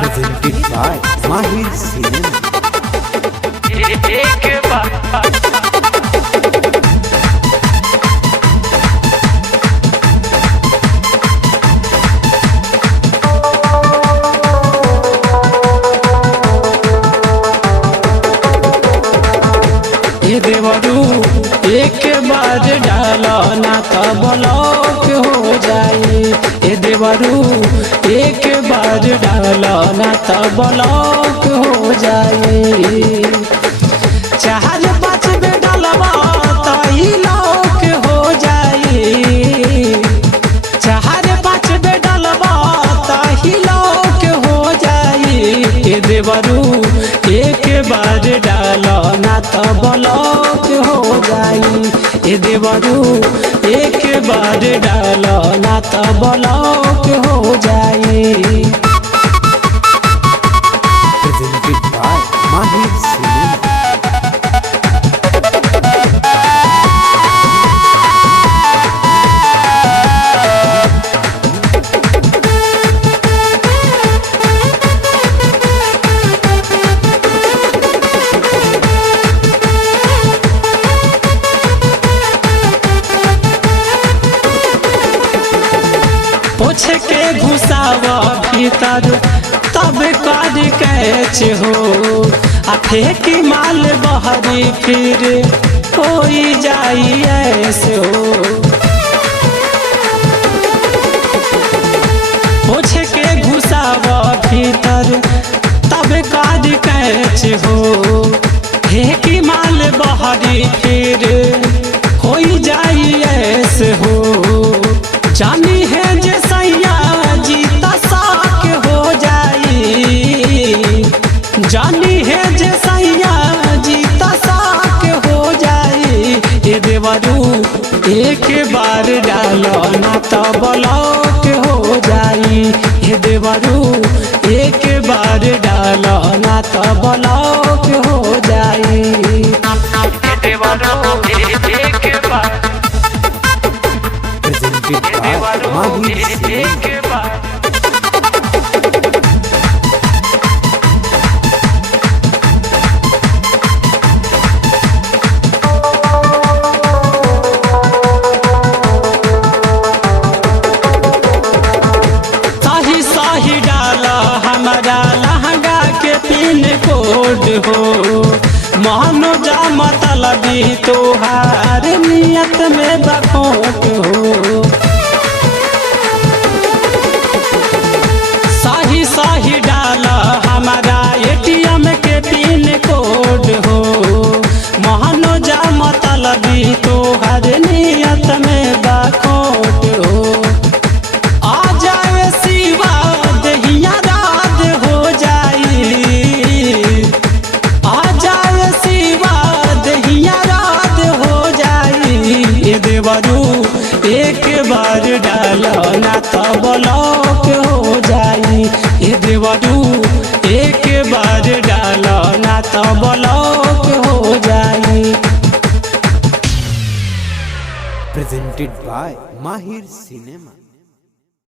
Presented by Mahir Cinema. देवरू एक बार डालो ना तो ब्लॉक हो जाए। ए देवरू एक बार डालो ना तो ब्लॉक हो जाए। चार पाँच में डालवा तो ही लॉक हो जाए। चार पाँच में डालवा तो ही लॉक हो जाए। ए देवरू एक बार डालो ना तो ब्लॉक हो जाई। ए देवरू एक बार डालो ना तो ब्लॉक हो जाई। Presented by Mahir Cinema. पूछ के घुसावा भीतर तब कर कैच हो। आ फेंकी माल बहरी फिर कोई जाई ऐसे हो। पूछ के घुसावा भीतर तब कर कैच हो। फेंकी माल बहरी फिर कोई जाई ऐसे हो। जानी है जे सैया जीता साक हो जाई। जानी है जे सैया जीता साक हो जाई। ए देवरू एक बार डालो ना तो ब्लॉक हो जाई। ए देवरू एक बार डालो ना तो ब्लॉक हो जाई। Presented by Mahir Cinema. साही साही डाला हमारा लहंगा के पिन कोड हो। मानो जा मतलबी तोहार नियत में बखोट हो। साही साही डाला हमारा एटीएम के पिन कोड हो। मानो जा मतलबी तोहार नियत में बखोट हो। आ जाए शिवा दहिया रात हो जाई। आ जाए शिवा दहिया रात हो जाई। ए देवरू एक बार डालो ना तो ब्लॉक हो जाई। ए देवरू एक बार डालो ना तो ब्लॉक हो जाई। Presented by Mahir Cinema.